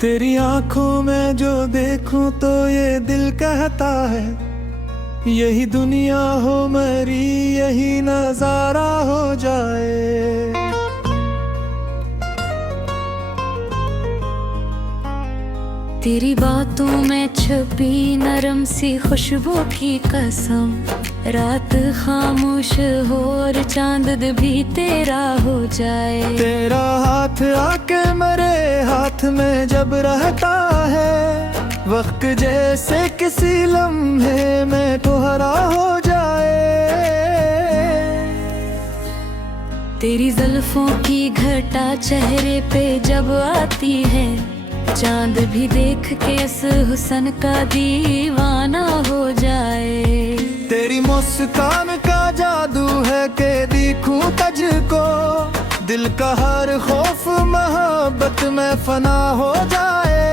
तेरी आंखों में जो देखूं तो ये दिल कहता है यही दुनिया हो मेरी, यही नजारा हो जाए। तेरी बातों में छुपी नरम सी खुशबू की कसम, रात खामोश हो और चांद भी तेरा हो जाए। तेरा हाथ आके मेरे हाथ में जब रहता है, वक्त जैसे किसी लम्हे में तुहरा हो जाए। तेरी जुल्फों की घटा चेहरे पे जब आती है, चांद भी देख के इस हुस्न का दीवाना हो जाए। तेरी मुस्कान का जादू है कि देखूं तुझको, दिल का हर खौफ मोहब्बत में फना हो जाए।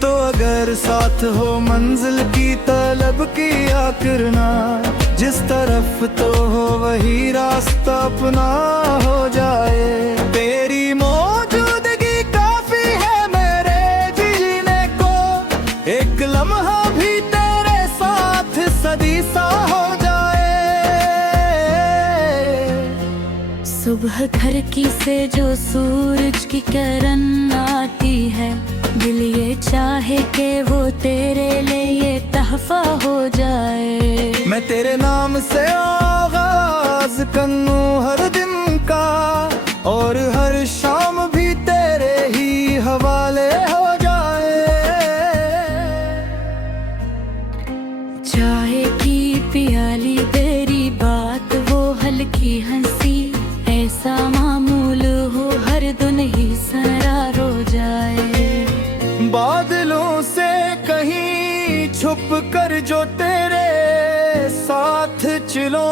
तो अगर साथ हो मंजिल की तलब किया करना, जिस तरफ तो हो वही रास्ता अपना हो जाए। तेरी मौजूदगी काफी है मेरे जीने को, एक लम्हा भी तेरे साथ सदी सा हो जाए। सुबह घर की से जो सूरज की किरण आती है, दिल ये चाहे कि वो तेरे लिए तहफा हो जाए। मैं तेरे नाम से आगाज करूं हर दिन का, और हर शाम भी तेरे ही हवाले हो जाए। चाहे की प्याली तेरी बात वो हल्की हंसी, ऐसा मामूल हो हर दिन ही सरार हो जाए। बादलों से कहीं छुप कर जो तेरे साथ चलो,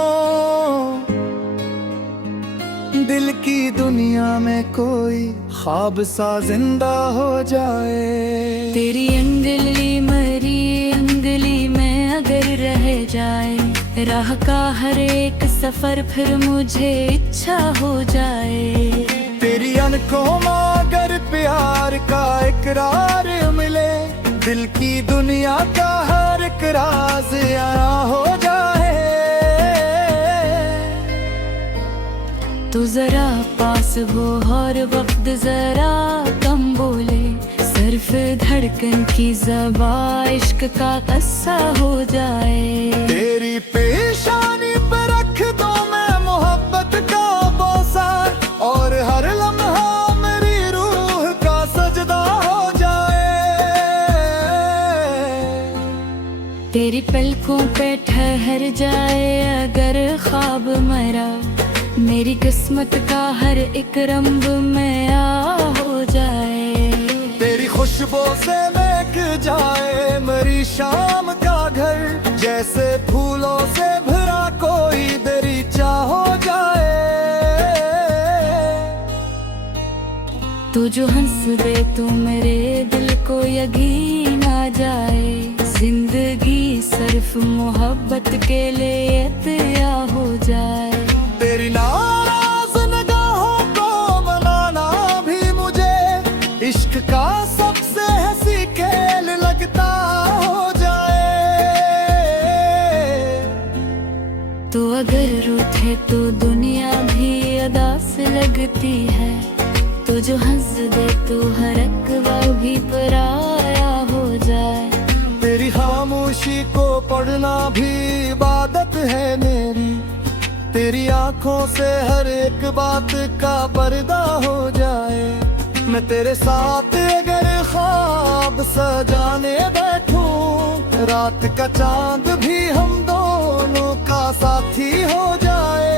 दिल की दुनिया में कोई ख्वाब सा जिंदा हो जाए। तेरी अंगली मरी अंगली में अगर रह जाए, राह का हर एक सफर फिर मुझे इच्छा हो जाए। तेरी अनखों में अगर प्यार का इकरार मिले, दिल की दुनिया का हर एक राज आया हो जाए। तो जरा पास हो और वक्त जरा कम बोले, सिर्फ धड़कन की ज़बां इश्क का कस्सा हो जाए। तेरी पेशानी पे रख दो मैं मोहब्बत का बोसा, और हर लम्हा मेरी रूह का सजदा हो जाए। तेरी पलकों पे ठहर जाए अगर ख्वाब मेरा, मेरी किस्मत का हर एक रंग में आ हो जाए। तेरी खुशबू से महक जाए मेरी शाम का घर, जैसे फूलों से भरा कोई दरीचा हो जाए। तू जो हंस दे तू मेरे दिल को यकीन आ जाए, जिंदगी सिर्फ मोहब्बत के लिए तैया हो जाए। तेरी नाराज निगाहों को मनाना भी मुझे इश्क का सबसे हंसी खेल लगता हो जाए। तो अगर रूठे तो दुनिया भी अदा से लगती है, तो जो हंस दे तो हर एक वक्त भी पराया हो जाए। तेरी खामोशी को पढ़ना भी इबादत है मेरी, तेरी आंखों से हर एक बात का पर्दा हो जाए। मैं तेरे साथ अगर ख्वाब सजाने बैठूं, रात का चांद भी हम दोनों का साथी हो जाए।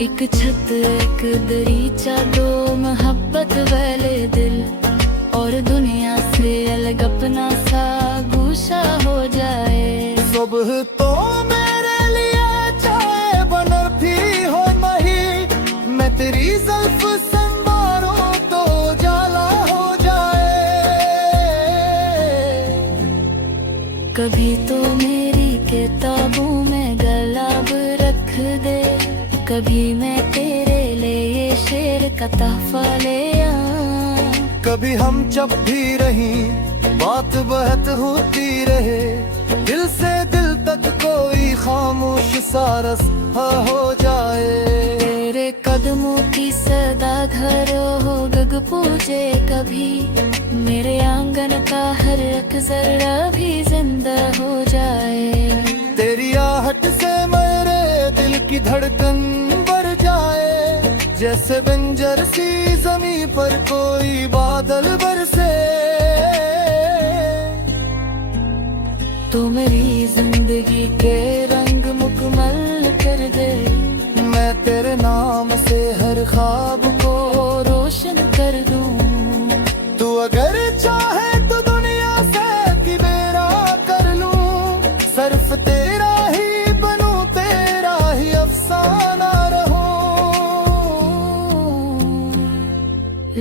एक छत एक दरीचा दो मोहब्बत वाले दिल, और दुनिया से अलग अपना सा गुस्सा हो जाए। सुबह तो मेरे लिए चाहे बनती हो मही, मैं तेरी जुल्फ संवारूं तो जाला हो जाए। कभी तो मेरी किताबों में गुलाब रख दे, कभी मैं तेरे लिए ये शेर का तोहफा ले आऊं। कभी हम जब भी रही बात बहत होती रहे, दिल से दिल तक कोई खामोश सा रास्ता हो जाए। तेरे कदमों की सदा घरों हो गग पूजे कभी, मेरे आंगन का हर एक जरा भी जिंदा हो जाए। तेरी आहट से मेरे दिल की धड़कन बढ़ जाए, जैसे बंजर सी जमीन पर कोई बादल बरसे। तू मेरी जिंदगी के रंग मुकम्मल कर दे, मैं तेरे नाम से हर ख्वाब को रोशन कर दूं। तू अगर चाहे तो दुनिया से कि मेरा कर लूं, सिर्फ तेरा ही बनूं, तेरा ही अफसाना रहूं।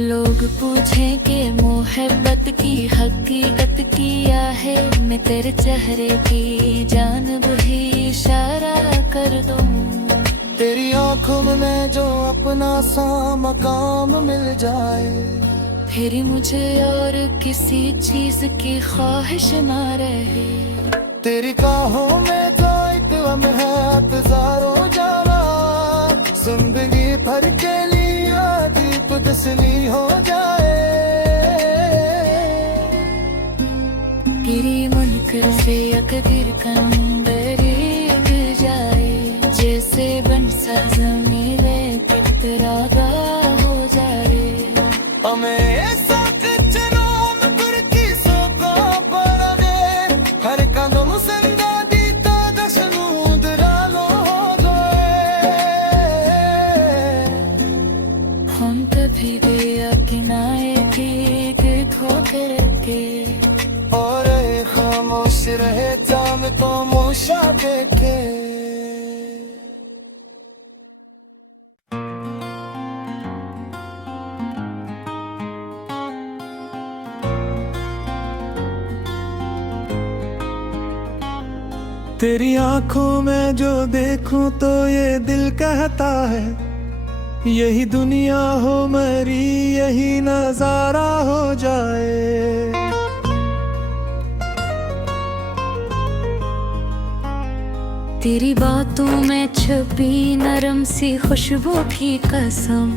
लोग पूछें कि मोहब्बत की हकीकत क्या है, मैं तेरे चेहरे की जानिब ही इशारा कर दूं। तेरी आंखों में जो अपना सा मकाम मिल जाए, फिर मुझे और किसी चीज की ख्वाहिश न रहे। तेरी बाहों में तो इतम है हजारों जाना, जिंदगी भर के लिए दीप तस्ली हो जाए। तेरी मुनकर से अकदर कंदरी उग जाए, जैसे बंसा ज़मीरे पितरागा हो जाए। हमें साथ चलोम पर की सोका परदे, हर कदम संदा दीता दशनूद रालो हो गए। हम कभी दिया किनाए की खोकर के, और खामोश रहे जाम को मूशा देखे। तेरी आंखों में जो देखूं तो ये दिल कहता है, यही दुनिया हो मेरी, यही नजारा हो जाए। तेरी बातों में छुपी नरम सी खुशबू की कसम,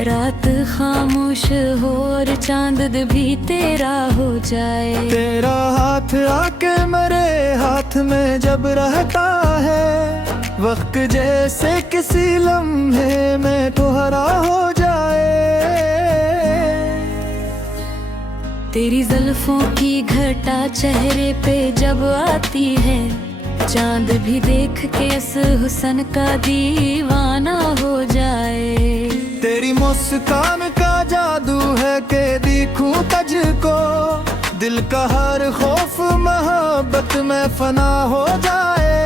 रात खामोश हो और चांद भी तेरा हो जाए। तेरा हाथ आके मेरे हाथ में जब रहता है, वक्त जैसे किसी लम्हे में तुहरा हो जाए। तेरी जुल्फों की घटा चेहरे पे जब आती है, चांद भी देख के इस हुस्न का दीवाना हो जाए। तेरी मुस्कान का जादू है कि देखूं तुझको, दिल का हर खौफ मोहब्बत में फना हो जाए।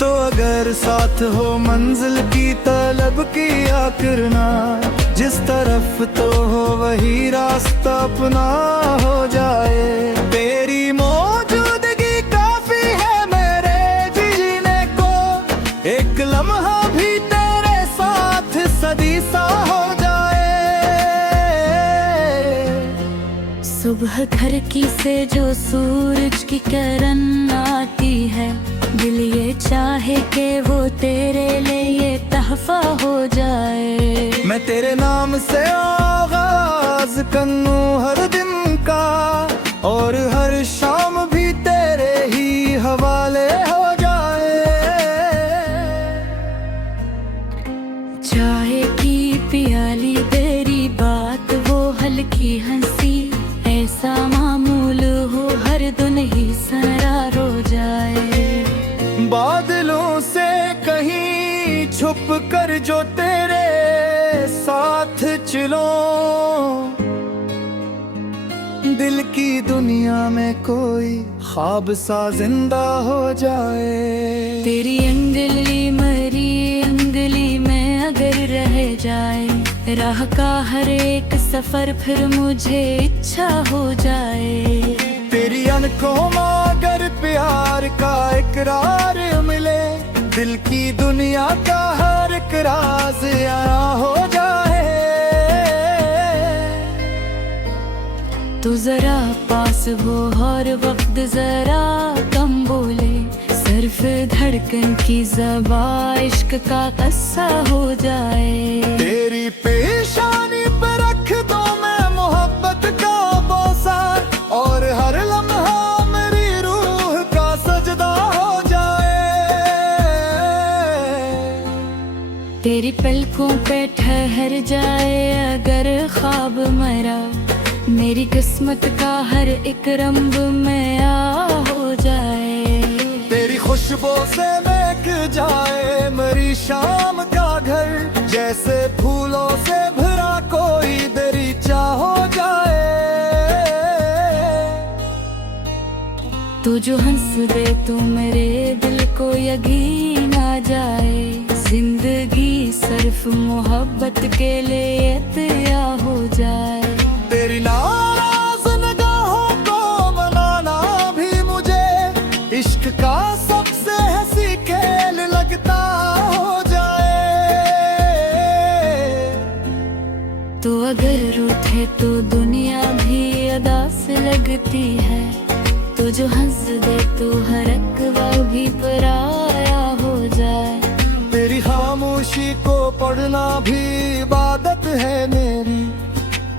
तो अगर साथ हो मंजिल की तलब किया करना, जिस तरफ तो हो वही रास्ता अपना हो जाए। तेरी मौजूदगी काफी है मेरे जीने को, एक लम्हा भी तेरे साथ सदी सा हो जाए। सुबह घर की से जो सूरज की किरण आती है, दिल ये चाहे कि वो तेरे लिए तहफा हो जाए। मैं तेरे नाम से आगाज करूं हर दिन का, और हर शाम भी तेरे ही हवाले हो जाए। चाहे की प्याली तेरी बात वो हल्की हंसी, ऐसा मामूल हो हर दिन ही सरार हो जाए। बादलों से कहीं छुप कर जो तेरे साथ चलो, दिल की दुनिया में कोई ख्वाब सा जिंदा हो जाए। तेरी अंगली मरी अंगली में अगर रह जाए, राह का हर एक सफर फिर मुझे इच्छा हो जाए। तेरी अनकों में अगर यार का इकरार मिले, दिल की दुनिया का हर एक राज आया हो जाए। तू जरा पास हो हर वक्त जरा कम बोले, सिर्फ धड़कन की ज़बां इश्क का कस्सा हो जाए। तेरी पेशानी पे रख दो मैं मोहब्बत का बोसा, और हर लम्हा मेरी रूह का सजदा हो जाए। तेरी पलकों पे ठहर जाए अगर ख्वाब मेरा, मेरी किस्मत का हर एक रंग में आ हो जाए। तेरी खुशबू से महक जाए मेरी शाम का घर, जैसे फूलों से भरा कोई दरीचा हो जाए। तू जो हंस दे तू मेरे दिल को यकीन आ जाए, जिंदगी सिर्फ मोहब्बत के लिए तैया हो जाए। तेरी नाराज निगाहों को मनाना भी मुझे इश्क का सबसे हंसी खेल लगता हो जाए। तू अगर रूठे तो दुनिया भी अदा से लगती है, तू जो हंस दे तू हर एक वक्त भी पराया हो जाए। तेरी खामोशी को पढ़ना भी इबादत है मेरी,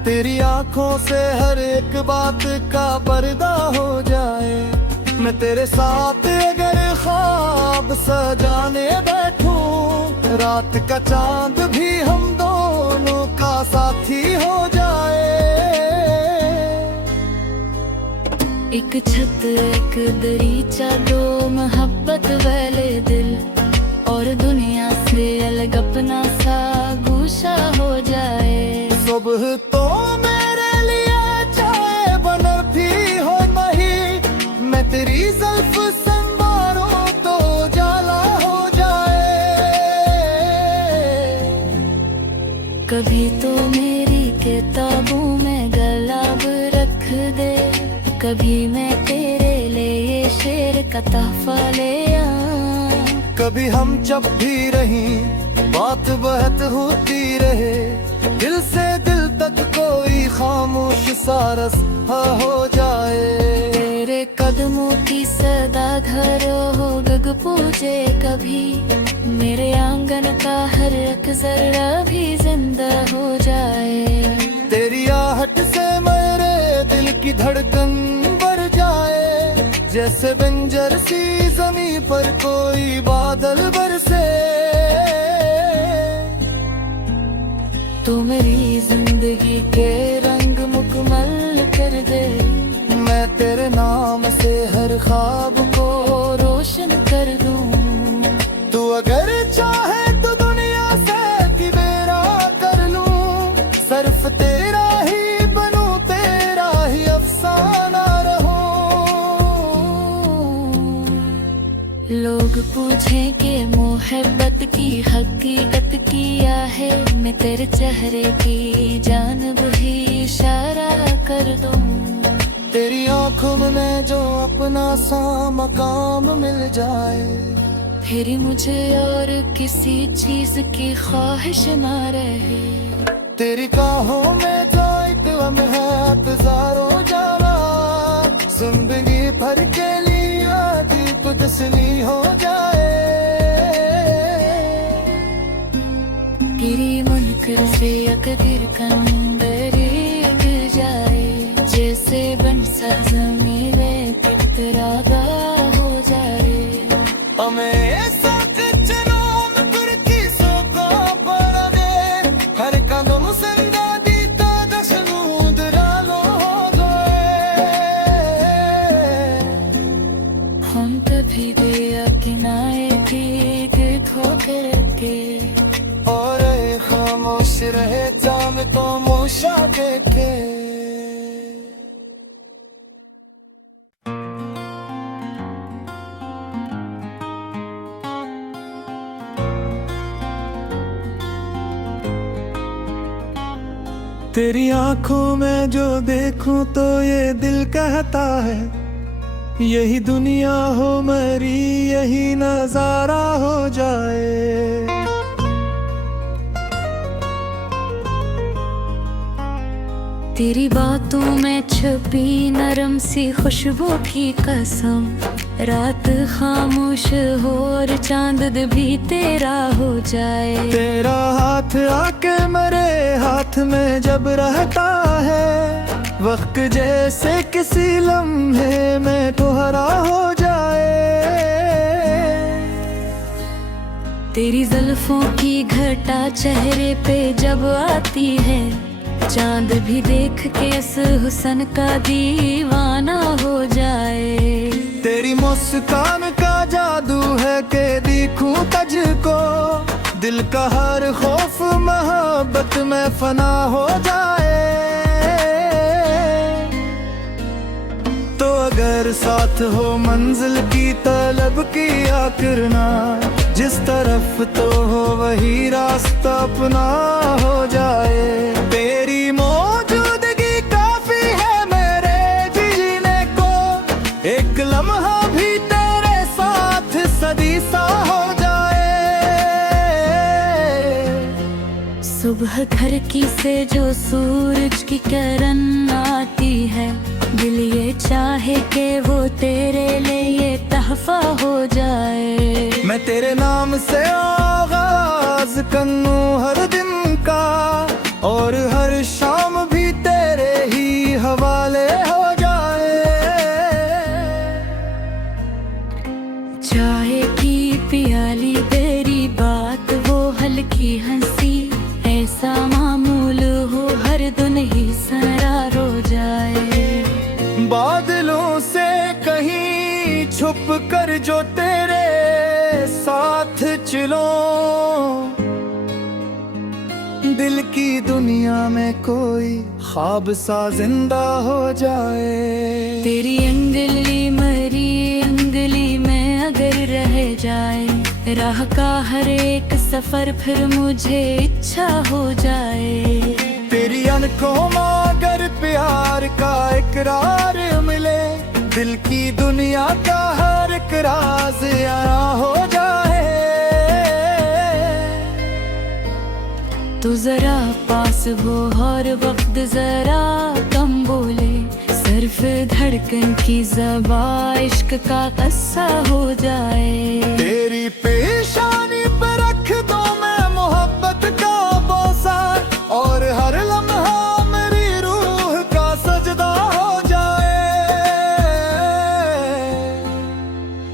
तेरी आंखों से हर एक बात का पर्दा हो जाए। मैं तेरे साथ अगर ख्वाब सजाने बैठूं, रात का चांद भी हम दोनों का साथी हो जाए। एक छत एक दरीचा दो मोहब्बत वाले दिल, और दुनिया से अलग अपना सा गुस्सा हो जाए। सुबह तो मेरे लिए चाहे बनती हो नहीं, मैं तेरी ज़ुल्फ़ संवारूं तो जाला हो जाए। कभी तो मेरी किताबों में गुलाब रख दे, कभी मैं तेरे लिए शेर का तोहफा ले आऊं। कभी हम जब भी रहीं बात बहत होती रहे, दिल से दिल तक कोई खामोश सा रस्ता हो जाए। तेरे कदमों की सदा धरो हो गग पूजे कभी, मेरे आंगन का हर एक जर्रा भी जिंदा हो जाए। तेरी आहट से मेरे दिल की धड़कन बढ़ जाए, जैसे बंजर सी जमीन पर कोई बादल बरसे। तू मेरी जिंदगी के रंग मुकम्मल कर दे, मैं तेरे नाम से हर ख्वाब को रोशन कर दूं। तू अगर चाहे तो दुनिया से किबेरा कर लूं, सिर्फ तेरा ही बनूं, तेरा ही अफसाना रहूं। लोग पूछें कि मोहब्बत की हकीकत क्या है, मैं तेरे चेहरे की जानब ही इशारा कर दूं। तेरी आंखों में जो अपना सा मकाम मिल जाए, फिर मुझे और किसी चीज की ख्वाहिश ना रहे। तेरी बाहों में जो एक गम है हजारों जाना, जिंदगी भर के लिए दीप तस्ली हो जाए। तेरी मुनकर से अकदर कंदरी उठ जाए, जैसे बन सा ज़मीन में कितरागा हो जाए। हमें साथ चलोम कर की सोका परदे, हर कदम संदा दीता जश्नूद रालो हो गए। हम कभी दिया किनाए भीग ठोकर के, और खामोश रहे जाम तो मूशा के। तेरी आंखों में जो देखूं तो ये दिल कहता है, यही दुनिया हो मेरी, यही नजारा हो जाए। तेरी बातों में छुपी नरम सी खुशबू की कसम, रात खामोश हो और चांद भी तेरा हो जाए। तेरा हाथ आके मेरे हाथ में जब रहता है, वक्त जैसे किसी लम्हे में तुहरा हो जाए। तेरी जुल्फों की घटा चेहरे पे जब आती है, चांद भी देख के इस हुस्न का दीवाना हो जाए। तेरी मुस्कान का जादू है कि देखूं तुझको, दिल का हर खौफ मोहब्बत में फना हो जाए। तो अगर साथ हो मंजिल की तलब किया करना, जिस तरफ तो हो वही रास्ता अपना हो जाए। तेरी मौजूदगी काफी है मेरे जीने को, एक लम्हा भी तेरे साथ सदी सा हो जाए। सुबह घर की से जो सूरज की किरण आती है, दिल ये चाहे कि वो तेरे लिए तहफा हो जाए। मैं तेरे नाम से आगाज करूं हर दिन का, और हर शाम भी तेरे ही हवाले हो जाए। चाय की प्याली तेरी बात वो हल्की हंसी, ऐसा मामूल हो हर दिन ही सरार हो जाए। बादलों से कहीं छुप कर जो तेरे साथ चलो, दिल की दुनिया में कोई ख्वाब सा जिंदा हो जाए। तेरी अंगली मरी अंगली में अगर रह जाए, राह का हर एक सफर फिर मुझे इच्छा हो जाए। तेरी अनखों में अगर प्यार का इकरार मिले, दिल की दुनिया का हर एक राज आया हो जाए। तो जरा पास हो हर वक्त जरा कम बोले, सिर्फ धड़कन की ज़बां इश्क का कस्सा हो जाए। तेरी पेशानी पर रख दो मैं मोहब्बत का बोसा, और हर लम्हा मेरी रूह का सजदा हो जाए।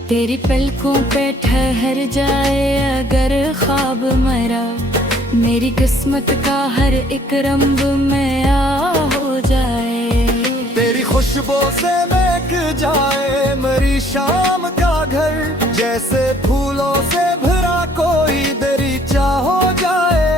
तेरी पलकों पे ठहर जाए अगर ख्वाब मरा, मेरी किस्मत का हर एक रंग में आ हो जाए। तेरी खुशबू से महक जाए मेरी शाम का घर, जैसे फूलों से भरा कोई दरीचा हो जाए।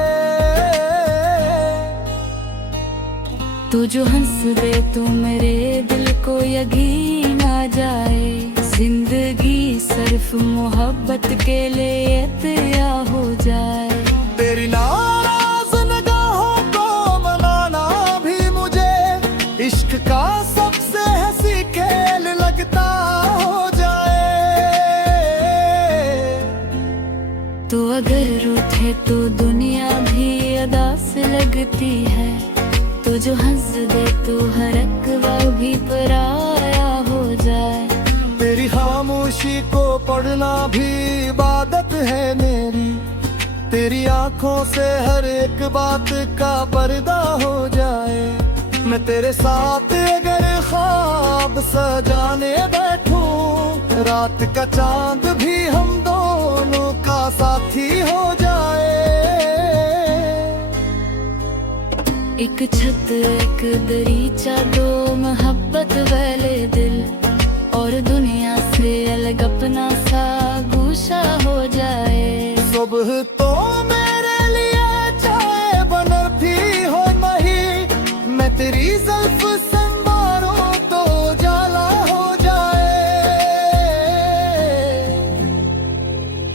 तू जो हंस दे तू मेरे दिल को यकीन आ जाए, जिंदगी सिर्फ मोहब्बत के लिए तया हो जाए। तेरी नाराज निगाहों को मनाना भी मुझे इश्क का सबसे हंसी खेल लगता हो जाए। तो अगर रूठे तो दुनिया भी अदा से लगती है, तो जो हंस दे तो हर एक वो भी पराया हो जाए। तेरी खामोशी को पढ़ना भी इबादत है मेरी, तेरी आंखों से हर एक बात का पर्दा हो जाए। मैं तेरे साथ अगर ख्वाब सजाने बैठूं, रात का चांद भी हम दोनों का साथी हो जाए। एक छत एक दरीचा दो मोहब्बत वाले दिल, और दुनिया से अलग अपना सा गूशा हो जाए। सुबह तो मेरे लिए चाहे बनती हो मही, मैं तेरी ज़ुल्फ़ संवारूं तो जाला हो जाए।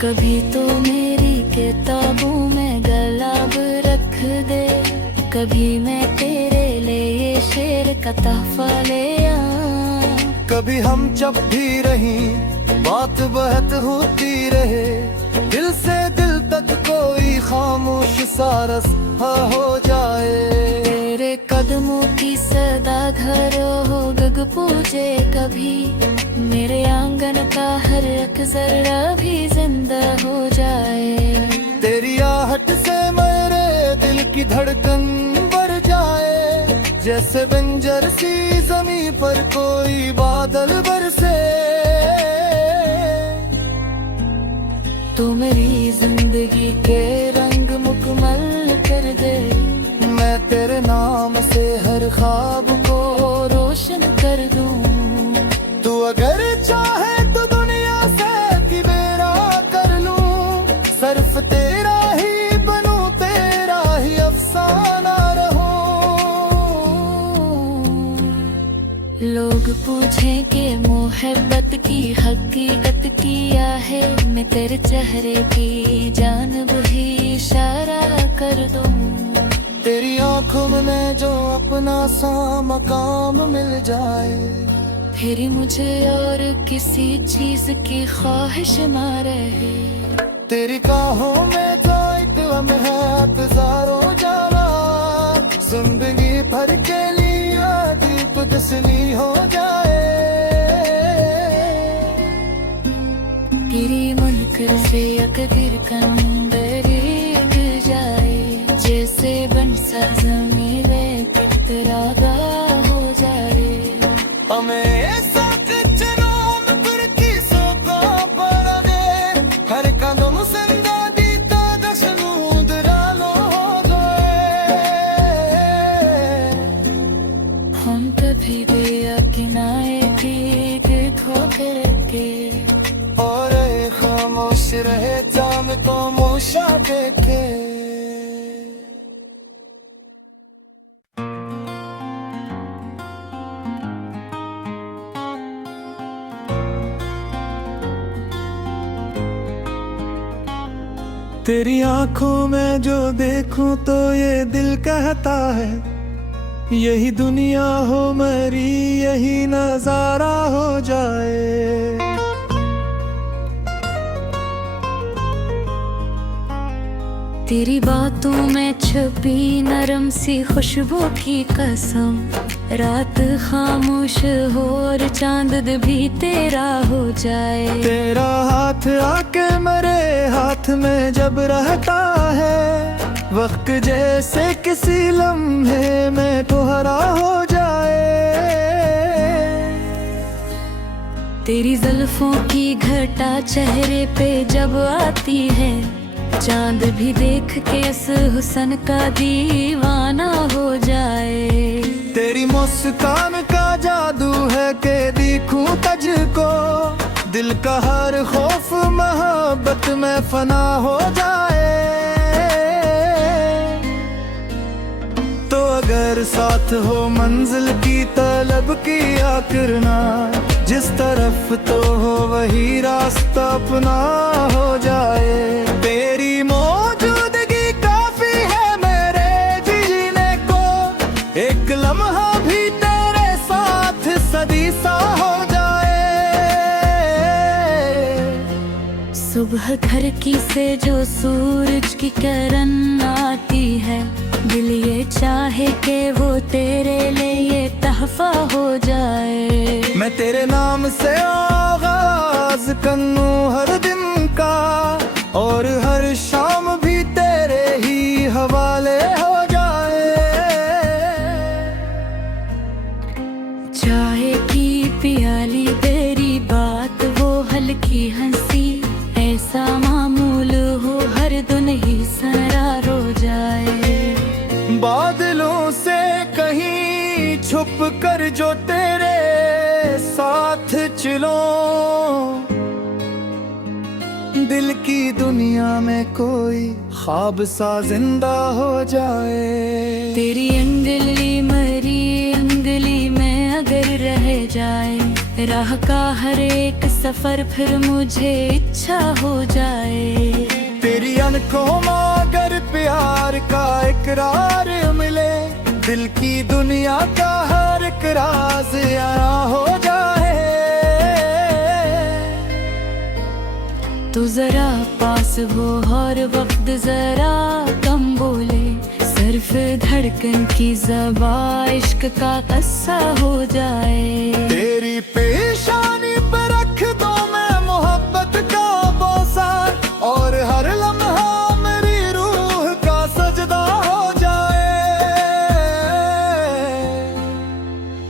कभी तो मेरी किताबों में गुलाब रख दे, कभी मैं तेरे लिए शेर का तोहफा ले आऊं। कभी हम जब भी रही बात बहत होती रहे, दिल से दिल तक कोई खामोश सा रास्ता हो जाए। तेरे कदमों की सदा घर हो गग पूजे कभी, मेरे आंगन का हर एक जर्रा भी जिंदा हो जाए। तेरी आहट से मेरे दिल की धड़कन बढ़ जाए, जैसे बंजर सी जमीन पर कोई बादल बरसे। तू मेरी जिंदगी के रंग मुकम्मल कर दे, मैं तेरे नाम से हर ख्वाब को रोशन कर दूं। तू अगर चाहे तो दुनिया से कि मेरा कर लूं, सिर्फ तेरा ही बनूं, तेरा ही अफसाना रहूं। लोग पूछें कि मोहब्बत की हकीकत क्या है, मैं तेरे चेहरे की जानब ही इशारा कर दूं। तेरी आंखों में जो अपना सा मकाम मिल जाए, फिर मुझे और किसी चीज की ख्वाहिश ना रहे। तेरी बाहों में तो एक गम है हजारों जाना, जिंदगी भर के लिए दिल को तसली हो जाए। तेरी मुनकर से अकदर कंदरी उड़ जाए, जैसे बन सा ज़मीरे पतरागा हो जाए। हमें साथ चलों पर की सोका परने, हर कदम संदा दीता दशनूद रालो हो गए। हम कभी दिया किनाए की देखो करके, और खामोश रहे जाम को मोशा देखे। तेरी आंखों में जो देखूं तो ये दिल कहता है, यही दुनिया हो मेरी, यही नजारा हो जाए। तेरी बातों में छुपी नरम सी खुशबू की कसम, रात खामोश हो और चांद भी तेरा हो जाए। तेरा हाथ आके मेरे हाथ में जब रहता है, वक्त जैसे किसी लम्हे में तुहरा हो जाए। तेरी जुल्फों की घटा चेहरे पे जब आती है, चांद भी देख के इस हुस्न का दीवाना हो जाए। तेरी मुस्कान का जादू है कि देखूं तुझको, दिल का हर खौफ मोहब्बत में फना हो जाए। तो अगर साथ हो मंजिल की तलब किया करना, जिस तरफ तो हो वही रास्ता अपना हो जाए। तेरी मौजूदगी काफी है मेरे जीने को, एक लम्हा भी तेरे साथ सदी सा हो जाए। सुबह घर की से जो सूरज की किरण आती है, दिल ये चाहे कि वो तेरे लिए तहफा हो जाए। मैं तेरे नाम से आगाज करूं हर दिन का, और हर शाम भी तेरे ही हवाले हो जाए। चाय की प्याली तेरी बात वो हल्की हंसी, ऐसा मामूल हो हर दिन ही सरार हो जाए। बादलों से कहीं छुप कर जो तेरे साथ चलो, दिल की दुनिया में कोई ख्वाब सा जिंदा हो जाए। तेरी अंगली मरी अंगली में अगर रह जाए, राह का हर एक सफर फिर मुझे इच्छा हो जाए। तेरी अनखों में अगर प्यार का इकरार मिले, दिल की दुनिया का हर एक राज आया हो जाए। तो जरा पास हो और वक्त जरा कम बोले, सिर्फ धड़कन की ज़बा इश्क का कस्सा हो जाए। तेरी पेशानी पे रख दो मैं मोहब्बत का बोसा, और हर लम्हा मेरी रूह का सजदा हो जाए।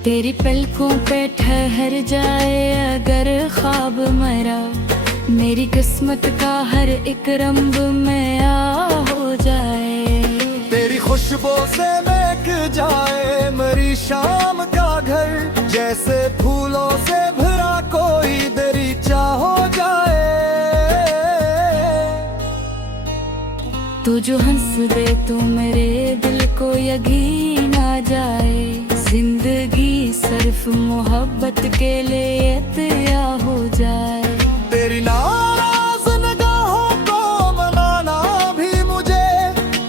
तेरी पलकों पे ठहर जाए अगर ख्वाब मेरा, मेरी किस्मत का हर एक रंग में आ हो जाए। तेरी खुशबू से महक जाए मेरी शाम का घर, जैसे फूलों से भरा कोई दरीचा हो जाए। तू जो हंस दे तू मेरे दिल को यकीन आ जाए, जिंदगी सिर्फ मोहब्बत के लिए तया हो जाए। तेरी नाराज निगाहों को मनाना भी मुझे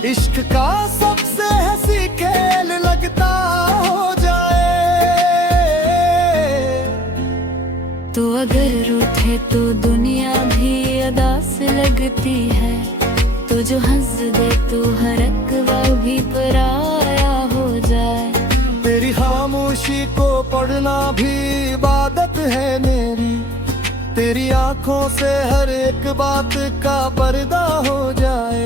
इश्क का सबसे हंसी खेल लगता हो जाए। तो अगर रूठे तो दुनिया भी अदा से लगती है, तो जो हंस दे तो हर एक भी पराया हो जाए। तेरी खामोशी को पढ़ना भी इबादत है मेरी, तेरी आंखों से हर एक बात का पर्दा हो जाए।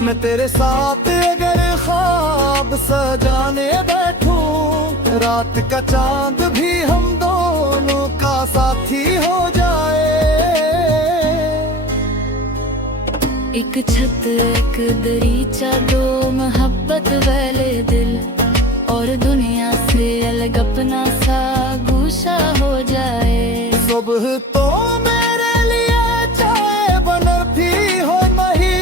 मैं तेरे साथ अगर ख्वाब सजाने बैठूं, रात का चांद भी हम दोनों का साथी हो जाए। एक छत एक दरीचा दो मोहब्बत वाले दिल, और दुनिया से अलग अपना सा गुस्सा हो जाए। सुबह तो मेरे लिए चाहे बनती हो मही,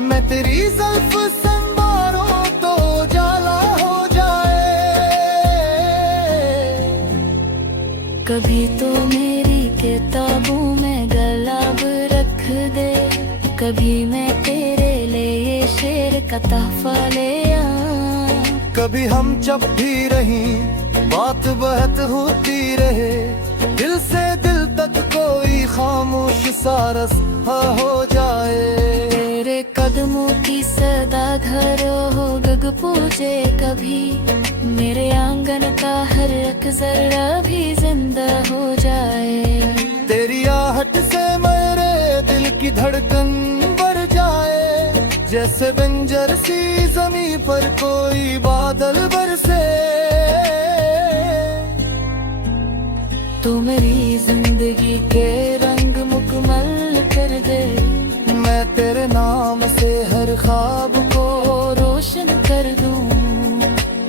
मैं तेरी ज़ुल्फ़ संवारूं तो जाला हो जाए। कभी तो मेरी किताबों में गुलाब रख दे, कभी मैं तेरे लिए शेर का तोहफा ले आऊं। कभी हम जब भी रहीं बात बहत होती रहे, दिल से दिल तक कोई खामोश सा रास्ता हो जाए। तेरे कदमों की सदा घर हो गग पूजे कभी, मेरे आंगन का हर एक जरा भी जिंदा हो जाए। तेरी आहट से मेरे दिल की धड़कन बढ़ जाए, जैसे बंजर सी ज़मीं पर कोई बादल बरसे। तू मेरी जिंदगी के रंग मुकम्मल कर दे, मैं तेरे नाम से हर ख्वाब को रोशन कर दूं।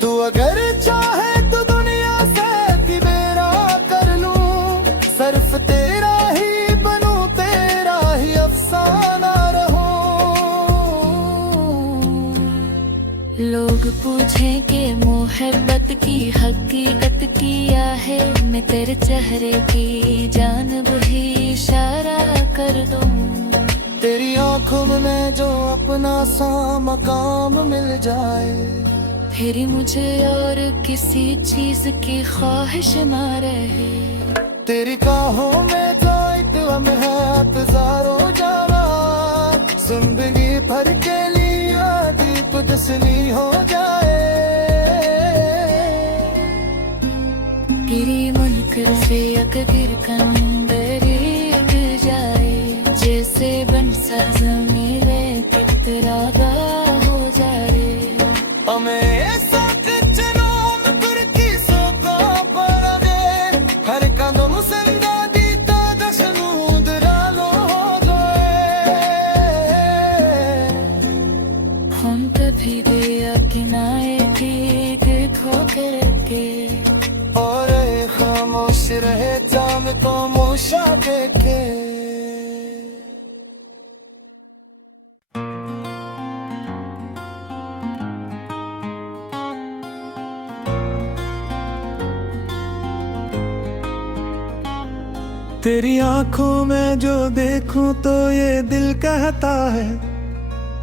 तू अगर चाहे तो दुनिया से भी मेरा कर लूं, सिर्फ तेरा ही बनूं, तेरा ही अफसाना रहूं। लोग पूछें कि मोहब्बत की हकीकत क्या है, मैं तेरे चेहरे की जानब ही इशारा कर दूं। तेरी आंखों में जो अपना सा मकाम मिल जाए, फिर मुझे और किसी चीज की ख्वाहिश ना रहे। तेरी बाहों में तो इतम है हज़ारों जाना, जिंदगी भर के लिए दीप तस्ली हो जाए। तेरी मुनकर से अकदर कंदरी उठ जाए, जैसे बन सा ज़मीरे कितरा हो जाए। हमें हम कभी गया किनारे की देखो करके, और खामोश रहे चांद को मूशा देखे। तेरी आंखों में जो देखूं तो ये दिल कहता है,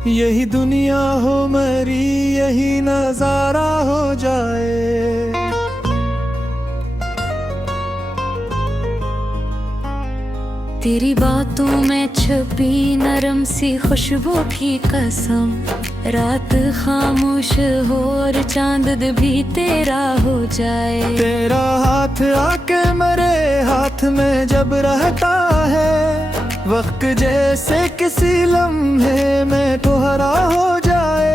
यही दुनिया हो मेरी, यही नजारा हो जाए। तेरी बातों में छुपी नरम सी खुशबू की कसम, रात खामोश हो और चांद भी तेरा हो जाए। तेरा हाथ आके मेरे हाथ में जब रहता है, वक्त जैसे किसी लम्हे में दोहरा हो जाए।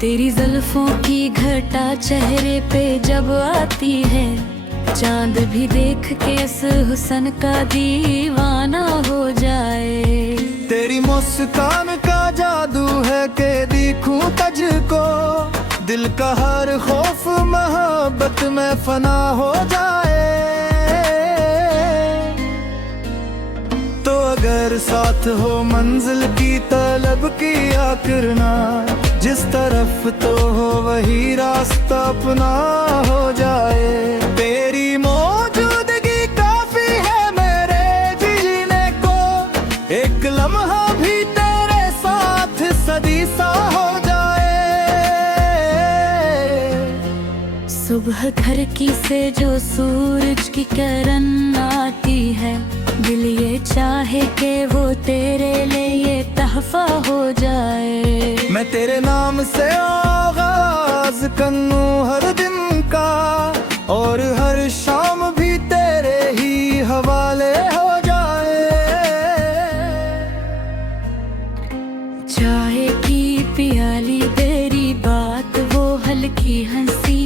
तेरी जुल्फों की घटा चेहरे पे जब आती है, चांद भी देख के इस हुस्न का दीवाना हो जाए। तेरी मुस्कान का जादू है कि देखूं तुझको, दिल का हर खौफ मोहब्बत में फना हो जाए। तो अगर साथ हो मंजिल की तलब किया करना, जिस तरफ तो हो वही रास्ता अपना हो जाए। तेरी मौजूदगी काफी है मेरे जीने को, एक लम्हा भी तेरे साथ सदी सा हो जाए। सुबह घर की से जो सूरज की किरण आती है, दिल ये चाहे कि वो तेरे लिए तहफा हो जाए। मैं तेरे नाम से आगाज करूं हर दिन का, और हर शाम भी तेरे ही हवाले हो जाए। चाय की प्याली तेरी बात वो हल्की हंसी,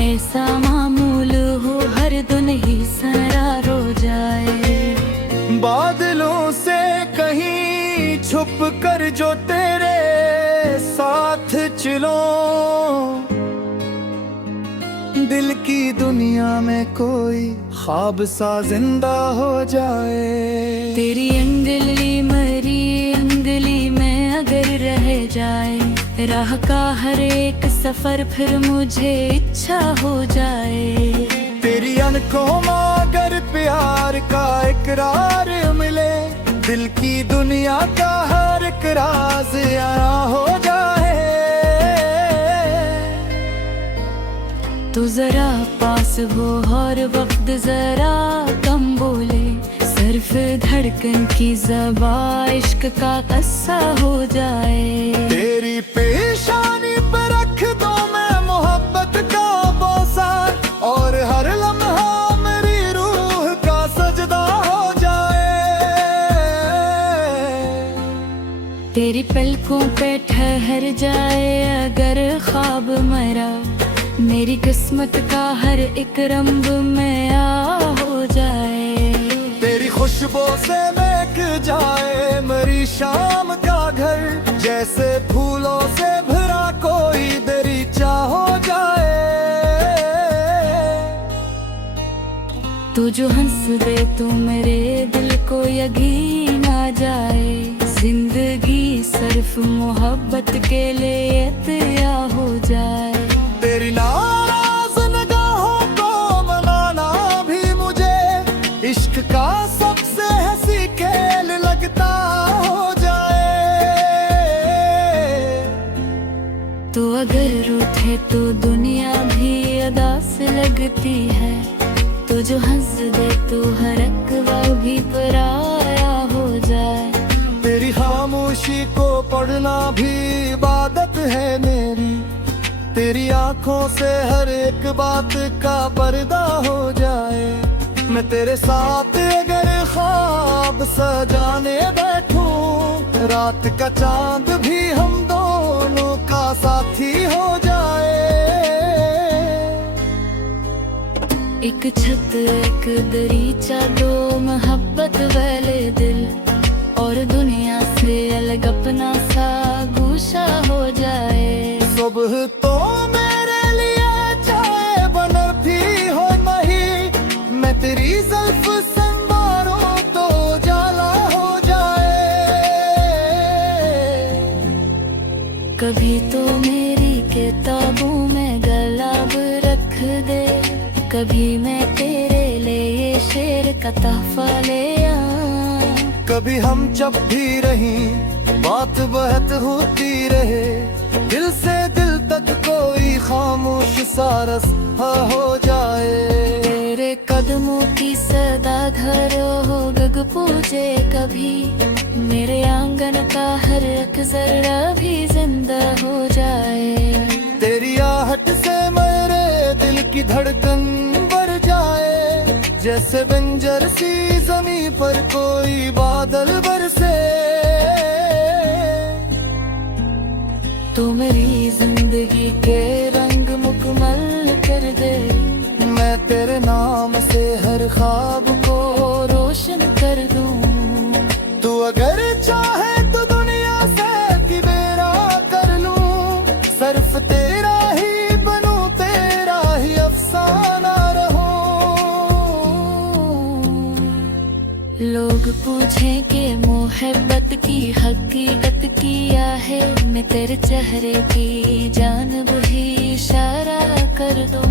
ऐसा मामूल हो हर दिन ही सरार हो जाए। बादलों से कहीं छुप कर जो तेरे साथ चलो, दिल की दुनिया में कोई ख्वाब सा जिंदा हो जाए। तेरी अंगली मरी अंगली में अगर रह जाए, राह का हर एक सफर फिर मुझे इच्छा हो जाए। तेरी अनखों में अगर प्यार का इकरार मिले, दिल की दुनिया का हर एक राज आया हो जाए। तू जरा पास हो और वक्त जरा कम बोले, सिर्फ धड़कन की ज़बान इश्क का कस्सा हो जाए। तेरी पेशानी पर रख दो मैं मोहब्बत का बोसा, और हर लम्हा मेरी रूह का सजदा हो जाए। तेरी पलकों पे ठहर जाए अगर ख्वाब मरा, मेरी किस्मत का हर एक रंग में आ हो जाए। तेरी खुशबू से महक जाए मेरी शाम का घर, जैसे फूलों से भरा कोई दरीचा हो जाए। तू जो हंस दे तू मेरे दिल को यकीन आ जाए, जिंदगी सिर्फ मोहब्बत के लिए तैया हो जाए। तेरी नाराज निगाहों को मनाना भी मुझे इश्क का सबसे हंसी खेल लगता हो जाए। तो अगर रूठे तो दुनिया भी अदा से लगती है, तो जो हंस दे तो हर एक वो भी पराया हो जाए। तेरी खामोशी को पढ़ना भी इबादत है मेरी, तेरी आंखों से हर एक बात का पर्दा हो जाए। मैं तेरे साथ अगर ख्वाब सजाने बैठूं, रात का चांद भी हम दोनों का साथी हो जाए। एक छत एक दरीचा दो मोहब्बत वाले दिल, और दुनिया से अलग अपना सा गूशा हो जाए। सुबह तो मेरे लिए चाहे बनती हो मही, मैं तेरी जुल्फ संवारूं तो जाला हो जाए। कभी तो मेरी किताबों में गुलाब रख दे, कभी मैं तेरे लिए शेर का तोहफा ले आऊं। कभी हम जब भी रहीं बात बहत होती रहे, दिल से दिल तक कोई खामोश सा रास्ता हो जाए। तेरे कदमों की सदा घर हो गग पूजे कभी, मेरे आंगन का हर एक जरा भी जिंदा हो जाए। तेरी आहट से मेरे दिल की धड़कन बढ़ जाए, जैसे बंजर सी जमी पर कोई बादल बरसे। तू मेरी जिंदगी के रंग मुकम्मल कर दे, मैं तेरे नाम से हर ख्वाब को रोशन कर दूं। तू अगर चाहे तो दुनिया से कि मेरा कर लूं, सिर्फ तेरा ही बनूं, तेरा ही अफसाना रहूं। लोग पूछें कि मोहब्बत की हकीकत क्या है, मैं तेरे चेहरे की जानब ही इशारा कर दूं।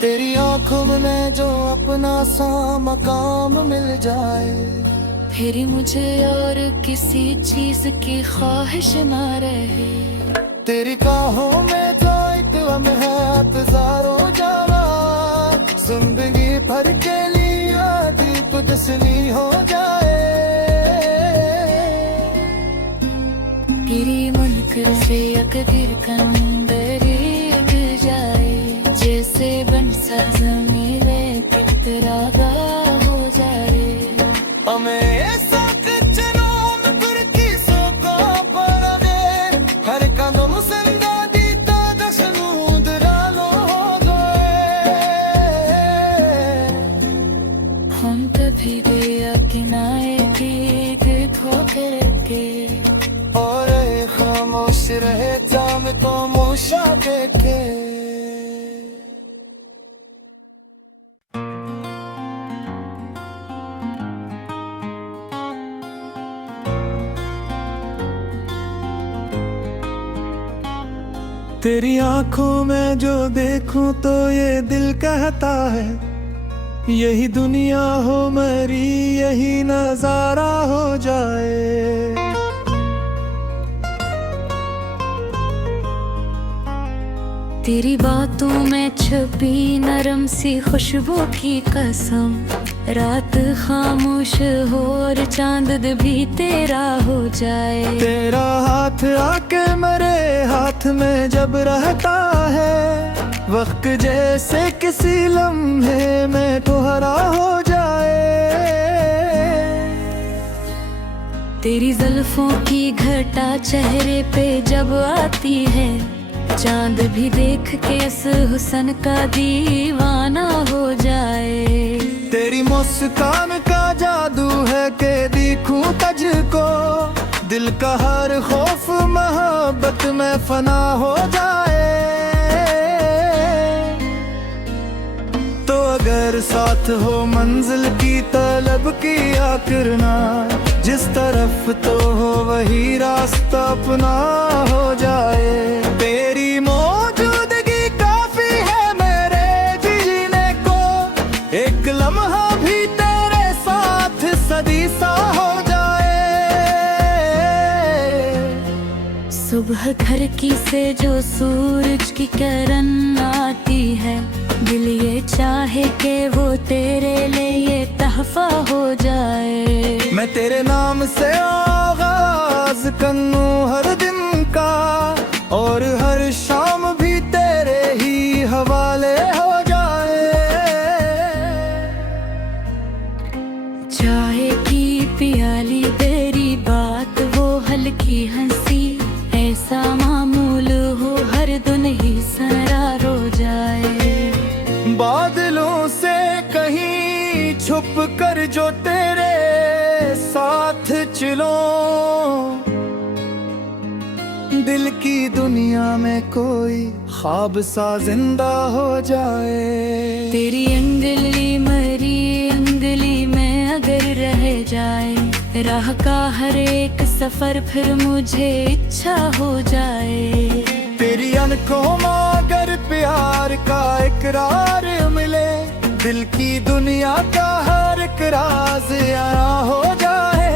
तेरी आंखों में जो अपना सा मकाम मिल जाए, फिर मुझे और किसी चीज की ख्वाहिश ना रहे। तेरी बाहों में जो एक गम है हजारों जाना, जिंदगी भर के लिए दीप तस्ली हो जाए। तेरी मुनकर से अकदर कंदरी उठ जाए, जैसे बन सा ज़मीरे कितरागा हो जाए। हमें हम तभी गया किनारे की देखो करके, और खामोश रहे जाम को मोशा देखे। तेरी आंखों में जो देखूं तो ये दिल कहता है, यही दुनिया हो मेरी, यही नजारा हो जाए। तेरी बातों में छुपी नरम सी खुशबू की कसम, रात खामोश हो और चांद भी तेरा हो जाए। तेरा हाथ आके मेरे हाथ में जब रहता है, वक्त जैसे किसी लम्हे में तुहरा हो जाए। तेरी जुल्फों की घटा चेहरे पे जब आती है, चांद भी देख के इस हुस्न का दीवाना हो जाए। तेरी मुस्कान का जादू है कि देखूं तुझको, दिल का हर खौफ मोहब्बत में फना हो जाए। तो अगर साथ हो मंजिल की तलब किया करना, जिस तरफ तो हो वही रास्ता अपना हो जाए। तेरी मौजूदगी काफी है मेरे जीने को, एक लम्हा भी तेरे साथ सदी सा हो जाए। सुबह घर की से जो सूरज की किरण आती है, दिल ये चाहे कि वो तेरे लिए तहफा हो जाए। मैं तेरे नाम से आगाज करूं हर दिन का, और हर शाम भी तेरे ही हवाले हो जाए। चाहे की प्याली तेरी बात वो हल्की हंसी, ऐसा मामूल हो हर दिन ही सरार हो जाए। बादलों से कहीं छुप कर जो तेरे साथ चलो, दिल की दुनिया में कोई ख्वाब सा जिंदा हो जाए। तेरी अंगली मरी अंगली में अगर रह जाए, राह का हर एक सफर फिर मुझे इच्छा हो जाए। तेरी अनखों में अगर प्यार का इकरार मिले, दिल की दुनिया का हर एक राज आया हो जाए।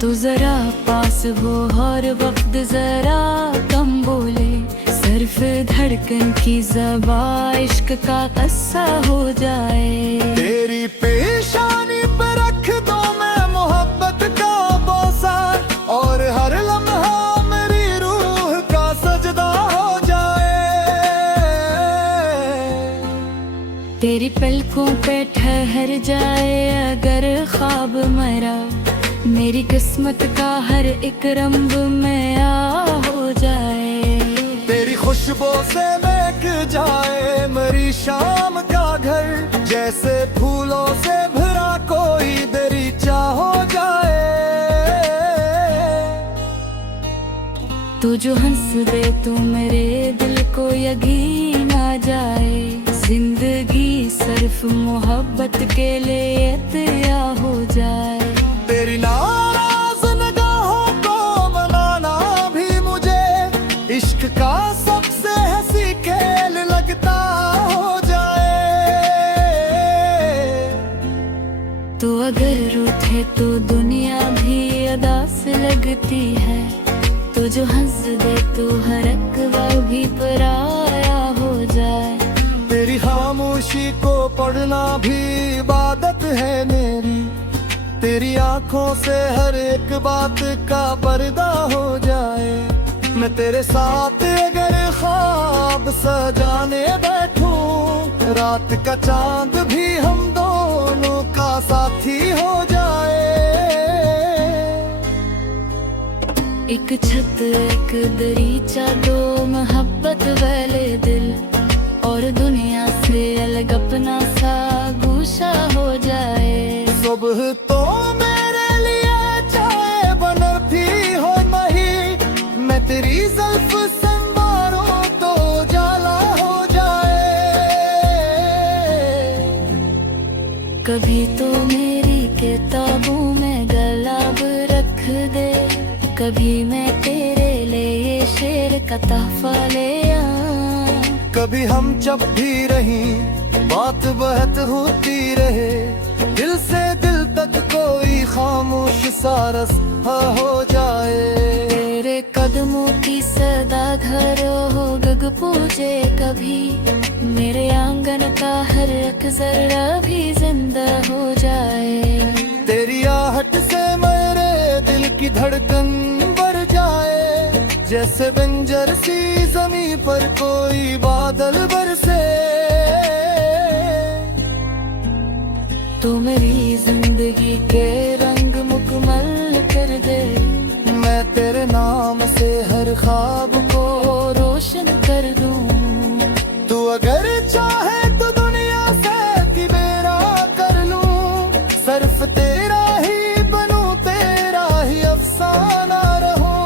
तो जरा पास हो हर वक्त जरा कम बोले, हर्फ धड़कन की ज़बां इश्क का कस्सा हो जाए। तेरी पेशानी पे रख दो मैं मोहब्बत का बोसा, और हर लम्हा मेरी रूह का सजदा हो जाए। तेरी पलकों पे ठहर जाए अगर ख्वाब मेरा, मेरी किस्मत का हर एक रंग में आ हो जाए। तेरी खुशबू से महक जाए मेरी शाम का घर, जैसे फूलों से भरा कोई दरीचा हो जाए। तू जो हंस दे तू मेरे दिल को यकीन आ जाए, जिंदगी सिर्फ मोहब्बत के लिए तया हो जाए। तेरी नाराज निगाहों को बनाना भी मुझे इश्क का सबसे हंसी खेल लगता हो जाए। तो अगर रूठे तो दुनिया भी अदा से लगती है, तो जो हंस दे तो हर एक वह भी पराया हो जाए। तेरी खामोशी को पढ़ना भी इबादत है मेरी, तेरी आंखों से हर एक बात का पर्दा हो जाए। मैं तेरे साथ अगर ख्वाब सजाने बैठूं, रात का चांद भी हम दोनों का साथी हो जाए। एक छत एक दरीचा दो मोहब्बत वाले दिल, और दुनिया से अलग अपना सा गुस्सा हो जाए। सुबह तो मेरे लिए चाहे बनती हो नहीं, मैं तेरी ज़ुल्फ़ संवारूं तो जाला हो जाए। कभी तो मेरी किताबों में गुलाब रख दे, कभी मैं तेरे लिए शेर का तोहफा ले आऊं। कभी हम जब भी रहीं बात बहत होती रहे, दिल से दिल तक कोई खामोश सा रास्ता हो जाए। तेरे कदमों की सदा घर हो गग पूजे कभी, मेरे आंगन का हर एक जरा भी जिंदा हो जाए। तेरी आहट से मेरे दिल की धड़कन बढ़ जाए, जैसे बंजर सी जमीन पर कोई बादल बरसे। तू मेरी जिंदगी के रंग मुकम्मल कर दे, मैं तेरे नाम से हर ख्वाब को रोशन कर दूं। तू अगर चाहे तो दुनिया से भी मेरा कर लूं, सिर्फ तेरा ही बनूं, तेरा ही अफसाना रहूं।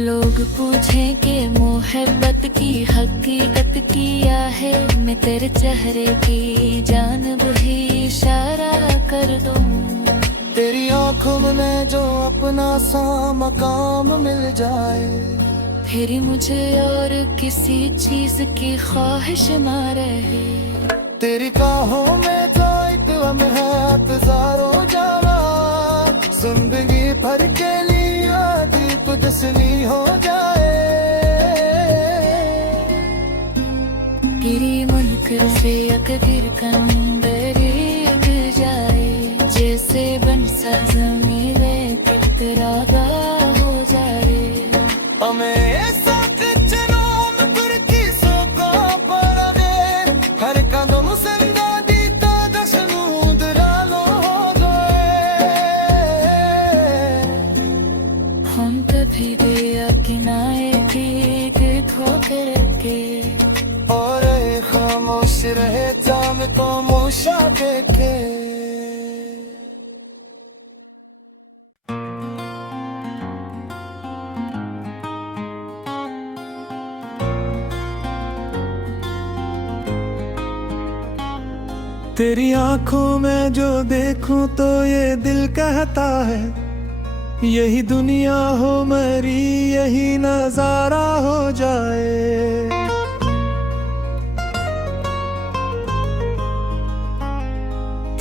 लोग पूछें कि मोहब्बत की हकीकत क्या है, मैं तेरे चेहरे की जानब ही इशारा कर दूं। तेरी आंखों में जो अपना सा मकाम मिल जाए, फिर मुझे और किसी चीज की ख्वाहिश ना रहे। तेरी बाहों में तो एक गम है हज़ारों जाना, जिंदगी भर के लिए दीप दसनी हो जाए। गिरी मुनकर से अकदर कंदरीग जाए, जैसे बन सा ज़मीरे कितरागा हो जाए। हमें साथ चलो में पर की सोका पड़े, हर कदम जिंदा दीता दशनूद रालो हो गए। हम कभी दिया किनाए की ठोकर के, और खामोश रहे जाम को मोशा देखे। तेरी आंखों में जो देखूं तो ये दिल कहता है, यही दुनिया हो मेरी, यही नजारा हो जाए।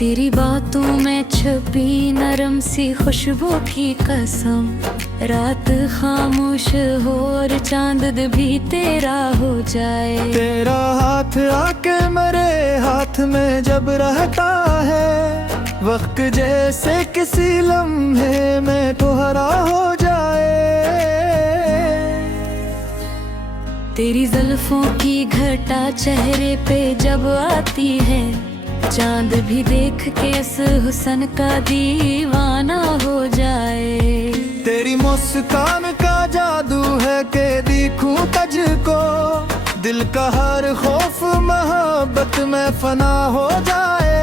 तेरी बातों में छुपी नरम सी खुशबू की कसम, रात खामोश हो और चांद भी तेरा हो जाए। तेरा हाथ आके मेरे हाथ में जब रहता है, वक्त जैसे किसी लम्हे में तुहरा हो जाए। तेरी जुल्फों की घटा चेहरे पे जब आती है, चांद भी देख के इस हुस्न का दीवाना हो जाए। तेरी मुस्कान का जादू है कि देखूं तुझको, दिल का हर खौफ मोहब्बत में फना हो जाए।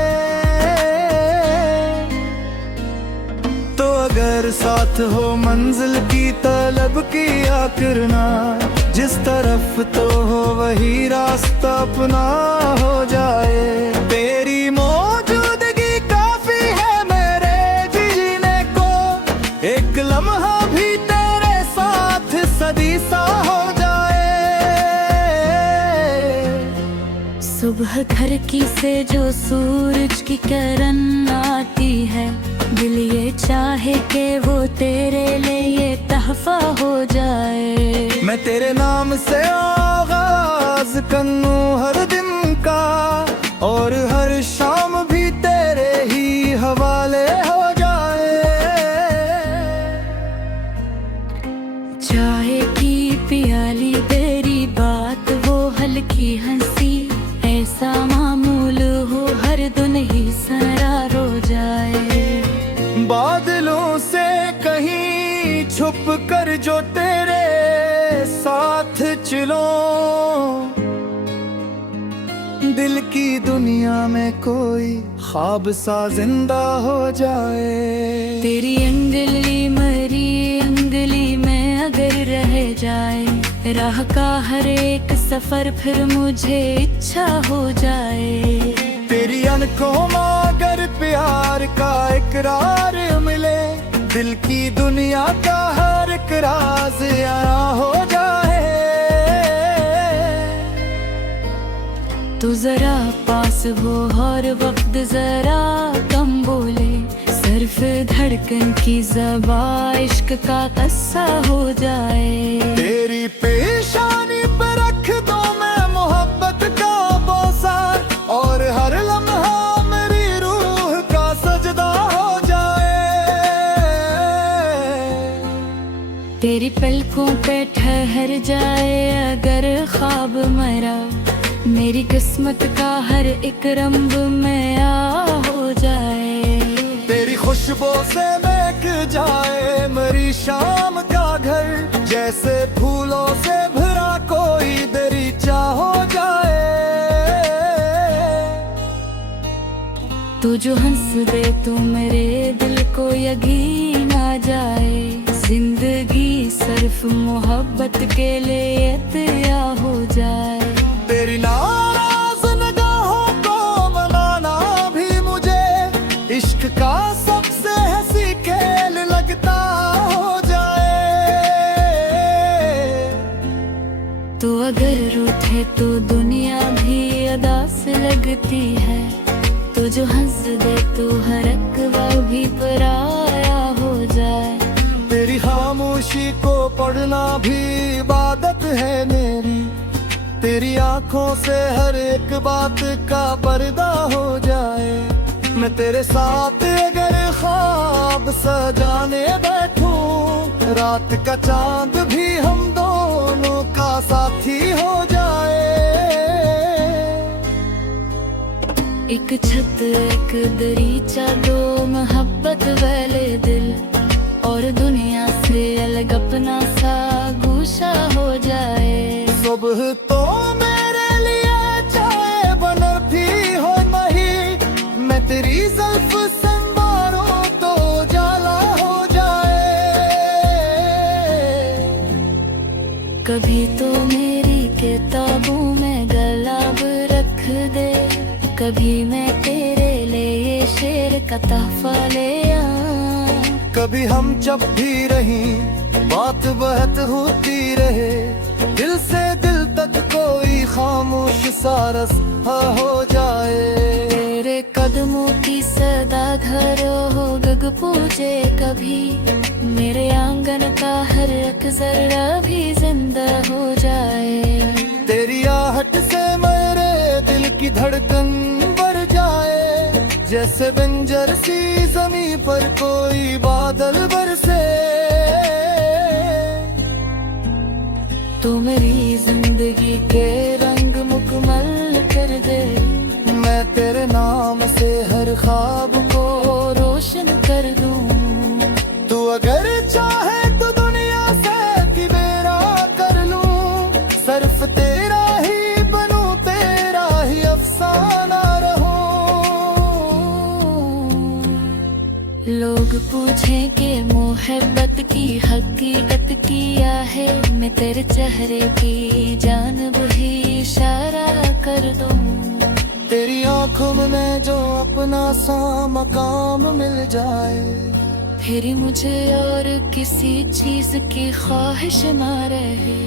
तो अगर साथ हो मंजिल की तलब किया करना, जिस तरफ तो हो वही रास्ता अपना हो जाए। तेरी मौजूदगी काफी है मेरे जीने को, एक लम्हा भी तेरे साथ सदी सा हो जाए। सुबह घर की से जो सूरज की किरण आती है, दिल ये चाहे कि वो तेरे लिए तहफा हो जाए। मैं तेरे नाम से आगाज करूं हर दिन का, और हर शाम भी तेरे ही हवाले हो जाए। चाहे की प्याली तेरी बात वो हल्की हंसी, ऐसा मामूल हो हर दिन ही सरार हो जाए। बादलों से कहीं छुप कर जो तेरे साथ चलो, दिल की दुनिया में कोई ख्वाब सा जिंदा हो जाए। तेरी अंगली मरी अंगली में अगर रह जाए, राह का हर एक सफर फिर मुझे इच्छा हो जाए। तेरी अनखों में अगर प्यार का इकरार मिले, दिल की दुनिया का हर एक राज यारा हो जाए। तू जरा पास हो और वक्त जरा कम बोले, सिर्फ धड़कन की ज़बां इश्क का कस्सा हो जाए। तेरी पेशानी पे रख दो मैं मोहब्बत का बोसा, और हर लम्हा मेरी रूह का सजदा हो जाए। तेरी पलकों पे ठहर जाए अगर ख्वाब मेरा, मेरी किस्मत का हर एक रंग में आ हो जाए। तेरी खुशबू से महक जाए मेरी शाम का घर, जैसे फूलों से भरा कोई दरीचा हो जाए। तू जो हंस दे तू मेरे दिल को यकीन आ जाए, जिंदगी सिर्फ मोहब्बत के लिए तैया हो जाए। तेरी नाराज निगाहों को मनाना भी मुझे इश्क का सबसे हंसी खेल लगता हो जाए। तो अगर रूठे तो दुनिया भी अदा से लगती है, तो जो हंस दे तो हर एक वह भी पराया हो जाए। तेरी खामोशी को पढ़ना भी इबादत है मेरी, तेरी आंखों से हर एक बात का पर्दा हो जाए। मैं तेरे साथ अगर ख्वाब सजाने बैठूं, रात का चांद भी हम दोनों का साथी हो जाए। एक छत एक दरीचा दो मोहब्बत वाले दिल, और दुनिया से अलग अपना सा गूशा हो जाए। सुबह तो मेरे लिए चाहे बनती हो नहीं, मैं तेरी ज़ुल्फ़ संवारूं तो जाला हो जाए। कभी तो मेरी किताबों में गुलाब रख दे, कभी मैं तेरे लिए शेर का तोहफा ले आऊं। कभी हम जब भी रहीं बात बहत होती रहे, दिल से दिल तक कोई खामोश सा रस्ता हो जाए। मेरे कदमों की सदा धरो हो गग पूजे कभी, मेरे आंगन का हर एक जरा भी जिंदा हो जाए। तेरी आहट से मेरे दिल की धड़कन बढ़ जाए, जैसे बंजर सी जमीन पर कोई बादल बरसे। तू मेरी जिंदगी के रंग मुकम्मल कर दे, मैं तेरे नाम से हर ख्वाब को रोशन कर दूं। तू अगर चाहे तो दुनिया से कि मेरा कर लूं, सिर्फ तेरा ही बनूं, तेरा ही अफसाना रहूं। लोग पूछें कि मोहब्बत की हकीकत क्या है, मैं तेरे चेहरे की जानब ही इशारा कर दूं। तेरी आंखों में जो अपना सा मकाम मिल जाए, फिर मुझे और किसी चीज की ख्वाहिश न रहे।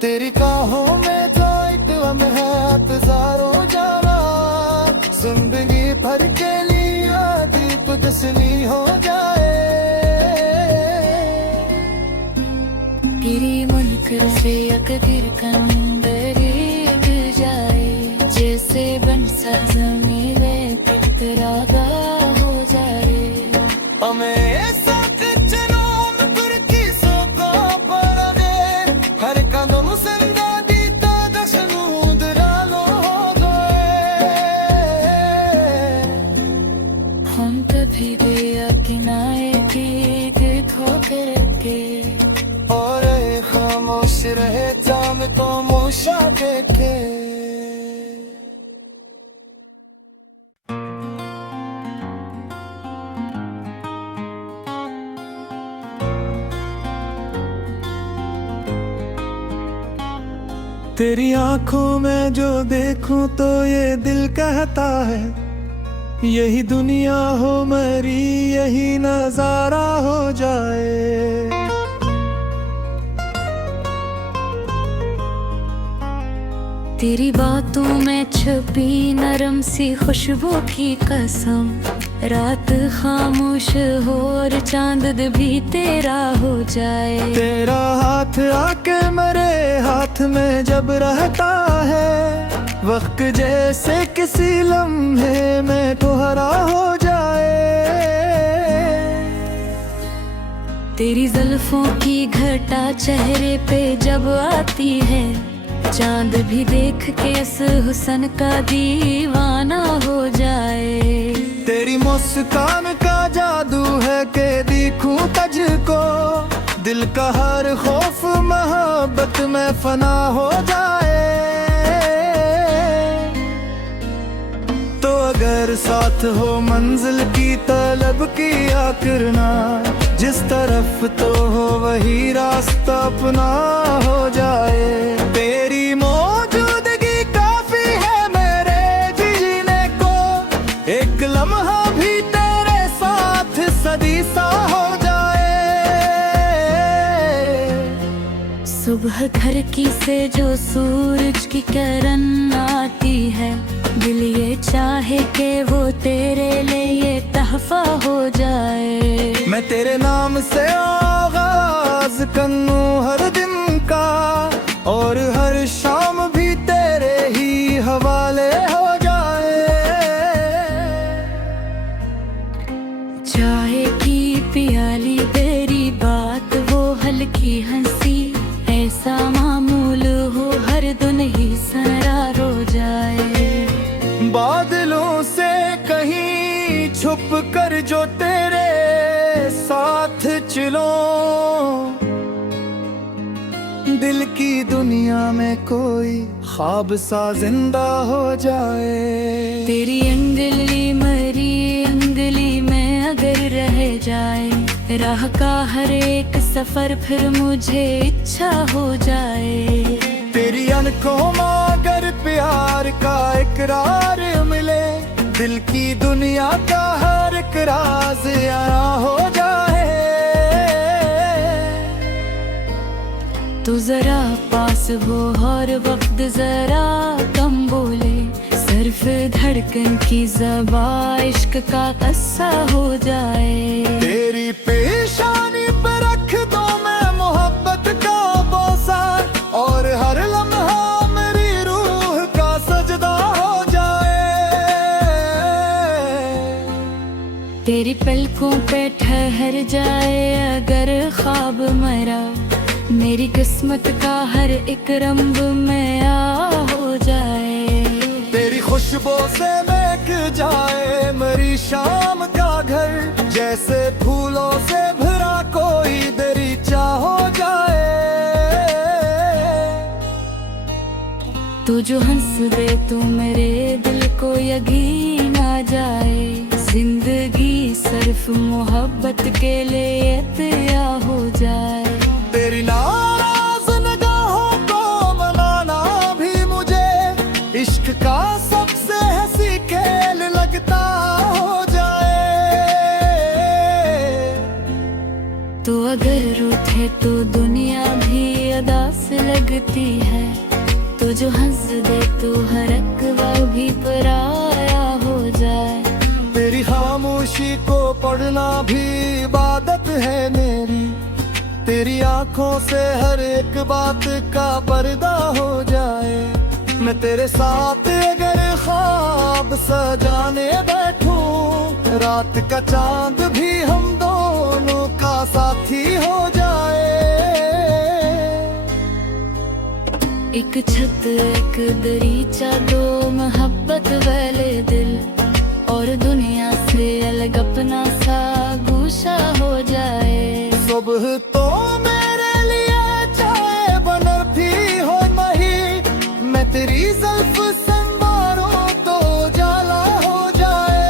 तेरी बाहों में तो एक गम है हजारों जाना, जिंदगी भर के लिए दीप तसली हो जाए। तेरी मुनकर से अकदर कंदरीब जाए, जैसे बनसा ज़मीन में पितरागा हो जाए। हमें साथ चलोम तुर्की सोका पड़े, हर कदम जिंदा दीता दशनूद रालो हो गए। हम कभी दिया किनाए की देखो करके, और खामोश रहे चांद को मूशा देखे। तेरी आंखों में जो देखूं तो ये दिल कहता है, यही दुनिया हो मेरी, यही नजारा हो जाए। तेरी बातों में छुपी नरम सी खुशबू की कसम, रात खामोश हो और चांद भी तेरा हो जाए। तेरा हाथ आके मेरे हाथ में जब रहता है, वक्त जैसे किसी लम्हे में कोहरा हो जाए। तेरी जुल्फों की घटा चेहरे पे जब आती है, चांद भी देख के इस हुस्न का दीवाना हो जाए। तेरी मुस्कान का जादू है कि दिखूं तुझको, दिल का हर खौफ मोहब्बत में फना हो जाए। तो अगर साथ हो मंजिल की तलब किया करना, जिस तरफ तो हो वही रास्ता अपना हो जाए। तेरी मौजूदगी काफी है मेरे जीने को, एक लम्हा भी तेरे साथ सदी सा हो जाए। सुबह घर की से जो सूरज की किरण आती है, दिल ये चाहे कि वो तेरे लिए तहफा हो जाए। मैं तेरे नाम से आगाज करूं हर दिन का, और हर शाम भी तेरे ही हवाले हो जाए। चाहे की प्याली तेरी बात वो हल्की हंसी, ऐसा मामूल हो हर दिन ही सरार हो जाए। बादलों से कहीं छुप कर जो तेरे साथ चलो, दिल की दुनिया में कोई ख्वाब सा जिंदा हो जाए। तेरी अंगली मरी अंगली में अगर रह जाए, राह का हर एक सफर फिर मुझे इच्छा हो जाए। तेरी अनखों में अगर प्यार का इकरार मिले, दिल की दुनिया का हर एक राज यारा हो जाए। तो जरा पास हो हर वक्त जरा कम बोले, सर सिर्फ धड़कन की ज़बां इश्क का कस्सा हो जाए। तेरी पेशानी पे रख दो मैं मोहब्बत का बोसा, और हर लम्हा मेरी रूह का सजदा हो जाए। तेरी पलकों पे ठहर जाए अगर ख्वाब मेरा, मेरी किस्मत का हर एक रंग में आ हो जाए। तेरी खुशबू से महक जाए मेरी शाम का घर, जैसे फूलों से भरा कोई दरीचा हो जाए। तू जो हंस दे तू मेरे दिल को यकीन आ जाए। जिंदगी सिर्फ मोहब्बत के लिए तैयार हो जाए। तेरी नाराज निगाहों को मनाना भी मुझे इश्क का सबसे हंसी खेल लगता हो जाए। तो अगर रूठे तो दुनिया भी अदा से लगती है। तो जो हंस दे तो हर एक भी पराया हो जाए। तेरी खामोशी को पढ़ना भी इबादत है मेरी, तेरी आंखों से हर एक बात का पर्दा हो जाए। मैं तेरे साथ अगर ख्वाब सजाने बैठूं, रात का चांद भी हम दोनों का साथी हो जाए। एक छत एक दरीचा दो मोहब्बत वाले दिल, और दुनिया से अलग अपना सा गुस्सा हो जाए। सुबह तो मेरे लिए चाहे बनती हो मही, मैं तेरी ज़ुल्फ़ संवारूं तो जाला हो जाए।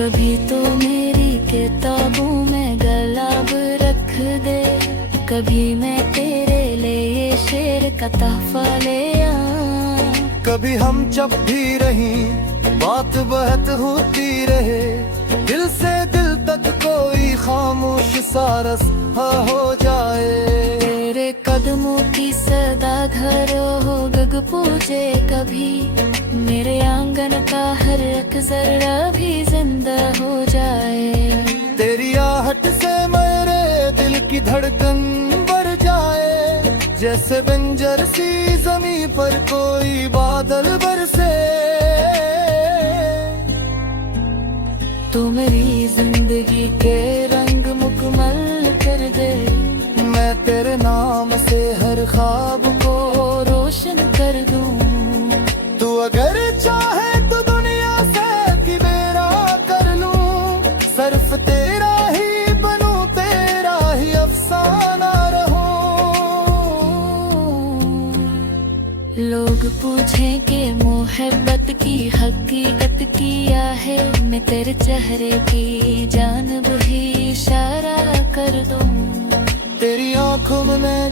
कभी तो मेरी किताबों में गुलाब रख दे, कभी मैं तेरे लिए शेर का तोहफा ले आऊं। कभी हम जब भी रहीं बात बहत होती रहे, दिल से दिल तक कोई खामोश सा रस्ता हो जाए। तेरे कदमों की सदा घर हो गग पूजे कभी, मेरे आंगन का हर एक जर्रा भी जिंदा हो जाए। तेरी आहट से मेरे दिल की धड़कन बढ़ जाए, जैसे बंजर सी जमीन पर कोई बादल बरसे। तू मेरी जिंदगी के रंग मुकम्मल कर दे, मैं तेरे नाम से हर ख्वाब को रोशन कर दूं। तू अगर चाहे तो दुनिया से भी मेरा कर लूं, सिर्फ तेरा ही बनूं, तेरा ही अफसाना रहूं। लोग पूछें कि मोहब्बत की हकीकत क्या है, मैं तेरे चेहरे की जानब ही इशारा कर दूं। तेरी आंखों में